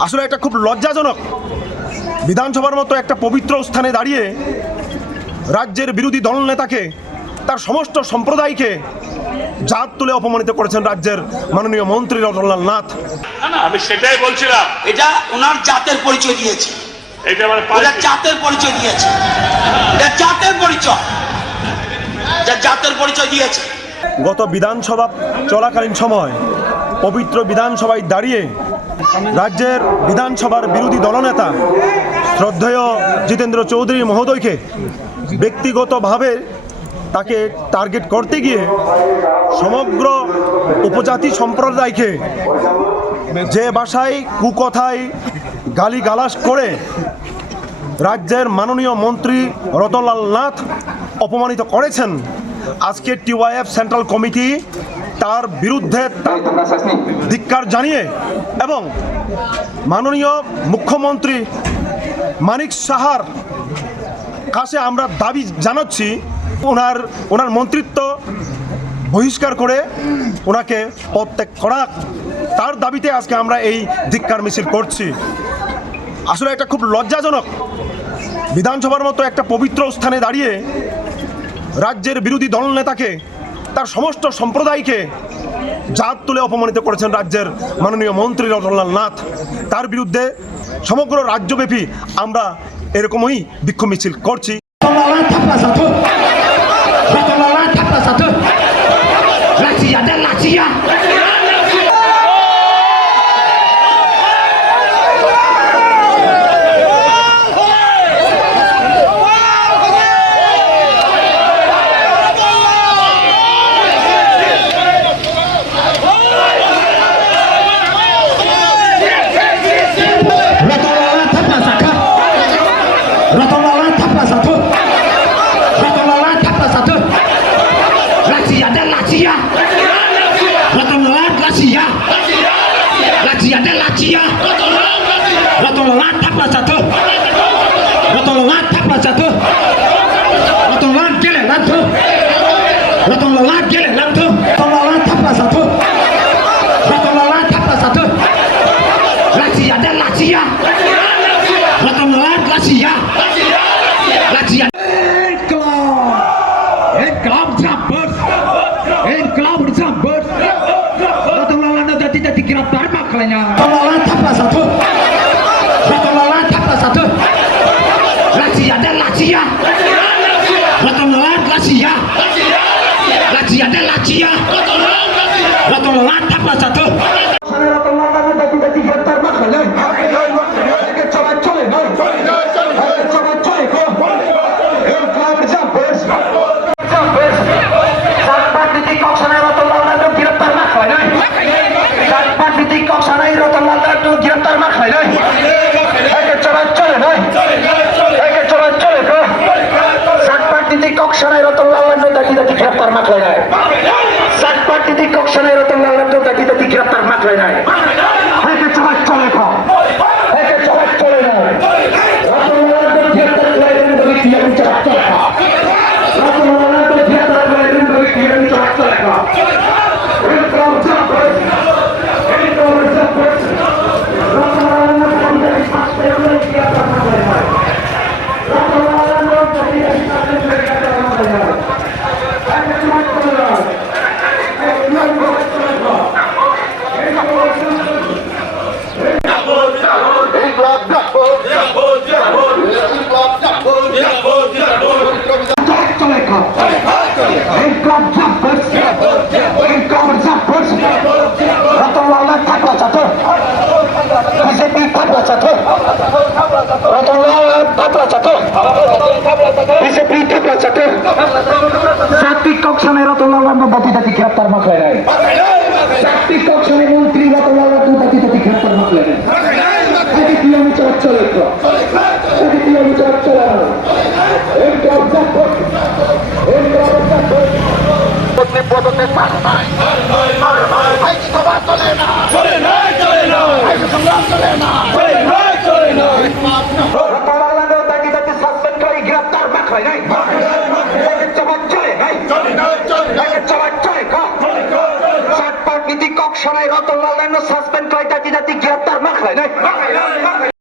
আসলে এটা খুব লজ্জাজনক বিধানসভার মতো একটা পবিত্র স্থানে দাঁড়িয়ে রাজ্যের বিরোধী দলনেতাকে তার সমস্ত সম্প্রদায়কে জাত তুলে অপমানিত করেছেন রাজ্যের মাননীয় মন্ত্রী রতনলাল নাথ। না আমি সেটাই বলছিলাম। এটা ওনার জাতের পরিচয় দিয়েছে। এটা মানে জাতের পরিচয় দিয়েছে। এটা জাতের পরিচয়। জাতের পরিচয় দিয়েছে। গত বিধানসভা চলাকালীন সময় পবিত্র বিধানসভায় দাঁড়িয়ে রাজ্যের বিধানসভার বিরোধী দলনেতা শ্রদ্ধেয় জিতেন্দ্র চৌধুরী মহোদয়কে ব্যক্তিগতভাবে তাকে টার্গেট করতে গিয়ে সমগ্র উপজাতি সম্প্রদায়কে যে ভাষায় কুকথায় গালিগালাজ করে রাজ্যের মাননীয় মন্ত্রী রতনলাল নাথ অপমানিত করেছেন, আজকে টিওয়াইএফ সেন্ট্রাল কমিটি তার বিরুদ্ধে ধিক্কার জানিয়ে এবং মাননীয় মুখ্যমন্ত্রী মানিক সাহার কাছে আমরা দাবি জানাচ্ছি, ওনার ওনার মন্ত্রিত্ব বহিষ্কার করে ওনাকে প্রত্যেক করা তার দাবিতে আজকে আমরা এই ধিক্কার মিছিল করছি। আসলে এটা খুব লজ্জাজনক। বিধানসভার মতো একটা পবিত্র স্থানে দাঁড়িয়ে রাজ্যের বিরোধী দলনেতাকে তার সমস্ত সম্প্রদায়কে জাত তুলে অপমানিত করেছেন রাজ্যের মাননীয় মন্ত্রী রতনলাল নাথ। তার বিরুদ্ধে সমগ্র রাজ্যব্যাপী আমরা এরকমই বিক্ষোভ মিছিল করছি। Tolongan Lazia. Lazia teh Lazia. Rotolo latap lah satu. Rotolo latap lah satu. Rotolo lantil lantu. Rotolo lantil lantu. Rotolo latap lah satu. Rotolo latap lah satu. Lazia teh Lazia. Rotolo lat Lazia. Lazia. Inklab. Inklab jabber. Inklab jabber kira Dharma kalanya kalau lah lah satu kalau lah lah satu Lazia dan Lazia Latolan Lazia Lazia dan Lazia Latolan lah lah satu একে চলা চলে। না সাংবাদিক কক্সনের রতনলাল নাটক দাঁড়িয়ে দাকি গ্রেপ্তার মাত্রায় নাই। সাংবাদিক কক্সনের রতনলাল নাটক দাকি দাকি গ্রেপ্তার না নাই। বিজেপি চাতর রতনলাল থাকলা চাতর বিজেপি থাকলা চাতর জাতি কক্ষণে রতনলাল দাতি গ্রেপ্তার মাখলে নাই জাতি কক্ষণে মন্ত্রী রতনলাল দাতি দাতি গ্রেপ্তার মাখলে নাই আগে তুই আমি চলে চলে আগে তুই আমি চলে চলে ইনকাম জাম্পার ইনকাম জাম্পার পদতে পাস নাই আইন সভা চলে না চলে না। সংগ্রাম চলে না। চলে না চলে না। কক্ষণে রতনলাল সাসপেন্ড দাতি দাতি গ্রেপ্তার মাখলে নাই।